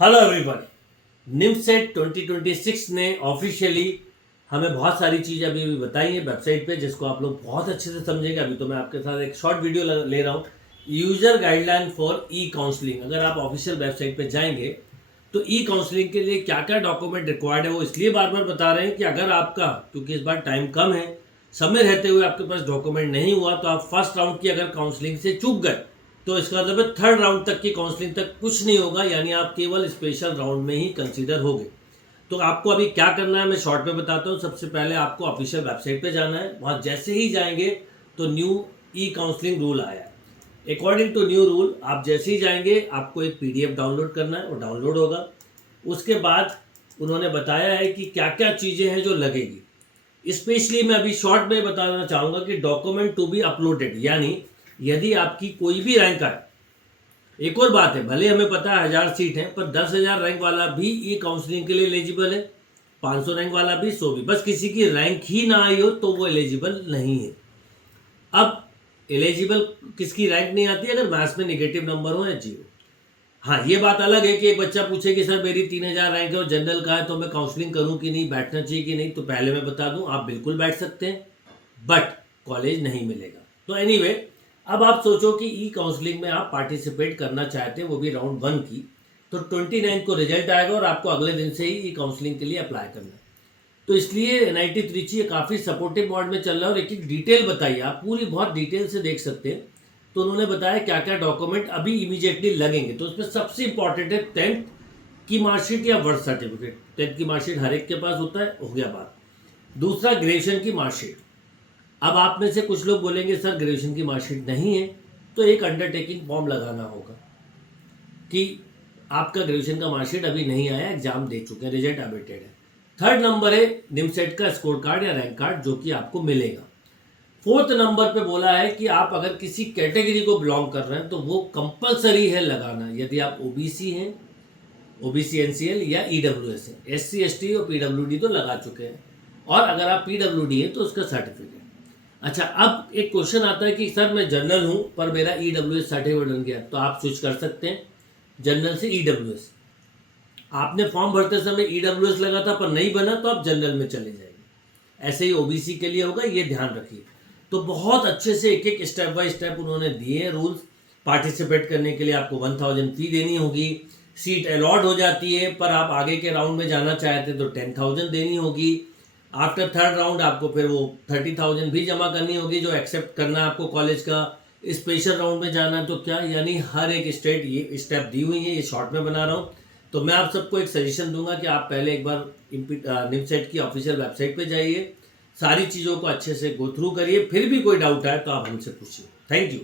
Hello everyone. NIMCET 2026 ने officially हमें बहुत सारी चीज़ें अभी बताई हैं वेबसाइट पे, जिसको आप लोग बहुत अच्छे से समझेंगे। अभी तो मैं आपके साथ एक शॉर्ट वीडियो ले रहा हूँ, user guideline for E counselling. अगर आप ऑफिशियल वेबसाइट पे जाएंगे तो ई काउंसलिंग के लिए क्या क्या डॉक्यूमेंट रिक्वायर्ड है वो इसलिए बार बार बता रहे हैं कि अगर आपका, क्योंकि इस बार टाइम कम है, समय रहते हुए आपके पास डॉक्यूमेंट नहीं हुआ तो आप फर्स्ट राउंड की अगर काउंसलिंग से चूक गए तो इसका मतलब है थर्ड राउंड तक की काउंसलिंग तक कुछ नहीं होगा, यानी आप केवल स्पेशल राउंड में ही कंसीडर होगे। तो आपको अभी क्या करना है मैं शॉर्ट में बताता हूँ। सबसे पहले आपको ऑफिशियल वेबसाइट पे जाना है। वहाँ जैसे ही जाएंगे तो न्यू ई काउंसलिंग रूल आया है। अकॉर्डिंग टू न्यू रूल आप जैसे ही जाएंगे आपको एक पीडीएफ डाउनलोड करना है, वो डाउनलोड होगा। उसके बाद उन्होंने बताया है कि क्या क्या चीज़ें हैं जो लगेगी। स्पेशली मैं अभी शॉर्ट में बताना चाहूँगा कि डॉक्यूमेंट टू बी अपलोडेड, यानी यदि आपकी कोई भी रैंक आए। एक और बात है, भले हमें पता है 1000 सीट है, पर 10,000 रैंक वाला भी ई काउंसलिंग के लिए एलिजिबल है, 500 रैंक वाला भी, 100 भी। बस किसी की रैंक ही ना आई हो तो वो एलिजिबल नहीं है। अब एलिजिबल किसकी रैंक नहीं आती अगर मैथ्स में नेगेटिव नंबर हो या जीरो। हाँ, ये बात अलग है कि एक बच्चा पूछे कि सर मेरी 3000 रैंक है और जनरल का है तो मैं काउंसलिंग करूं कि नहीं, बैठना चाहिए कि नहीं। तो पहले मैं बता दूं, आप बिल्कुल बैठ सकते हैं, बट कॉलेज नहीं मिलेगा। तो एनीवे, अब आप सोचो कि ई काउंसलिंग में आप पार्टिसिपेट करना चाहते हैं, वो भी राउंड 1 की। तो 29 को रिजल्ट आएगा और आपको अगले दिन से ही ई काउंसलिंग के लिए अप्लाई करना है। तो इसलिए एनआईटी त्रिची काफ़ी सपोर्टिव मोड में चल रहा है और एक एक डिटेल बताइए, आप पूरी बहुत डिटेल से देख सकते हैं। तो उन्होंने बताया क्या क्या डॉक्यूमेंट अभी इमीडिएटली लगेंगे। तो उसमें सबसे इंपॉर्टेंट है 10th की मार्कशीट या बर्थ सर्टिफिकेट। 10th की मार्कशीट हर एक के पास होता है, हो गया बात। दूसरा, ग्रेजुएशन की मार्कशीट। अब आप में से कुछ लोग बोलेंगे सर ग्रेजुएशन की मार्कशीट नहीं है, तो एक अंडरटेकिंग फॉर्म लगाना होगा कि आपका ग्रेजुएशन का मार्कशीट अभी नहीं आया, एग्जाम दे चुके हैं, रिजल्ट अवेटेड है। थर्ड नंबर है निमसेट का स्कोर कार्ड या रैंक कार्ड, जो कि आपको मिलेगा। फोर्थ नंबर पे बोला है कि आप अगर किसी कैटेगरी को बिलोंग कर रहे हैं तो वो कंपलसरी है लगाना। यदि आप ओबीसी हैं, ओबीसी एनसीएल या ईडब्ल्यूएस है, एससी एसटी और पीडब्ल्यूडी तो लगा चुके हैं, और अगर आप पीडब्ल्यूडी है तो उसका सर्टिफिकेट। अच्छा, अब एक क्वेश्चन आता है कि सर मैं जनरल हूं पर मेरा ईडब्ल्यूएस सर्टिफिकेट बन गया, तो आप स्विच कर सकते हैं जनरल से ईडब्ल्यूएस। आपने फॉर्म भरते समय ईडब्ल्यूएस लगा था पर नहीं बना तो आप जनरल में चले जाएंगे। ऐसे ही ओबीसी के लिए होगा, ये ध्यान रखिए। तो बहुत अच्छे से एक एक स्टेप बाय स्टेप उन्होंने दिए हैं रूल्स। पार्टिसिपेट करने के लिए आपको 1000 फी देनी होगी। सीट अलॉट हो जाती है, पर आप आगे के राउंड में जाना चाहते तो 10,000 देनी होगी। आफ्टर थर्ड राउंड आपको फिर वो 30,000 भी जमा करनी होगी, जो एक्सेप्ट करना है आपको कॉलेज का। स्पेशल राउंड में जाना है तो क्या, यानी हर एक स्टेट ये स्टेप दी हुई है। ये शॉर्ट में बना रहा हूँ। तो मैं आप सबको एक सजेशन दूंगा कि आप पहले एक बार निमसेट की ऑफिशियल वेबसाइट पे जाइए, सारी चीज़ों को अच्छे से गो थ्रू करिए, फिर भी कोई डाउट आए तो आप हमसे पूछिए। Thank you.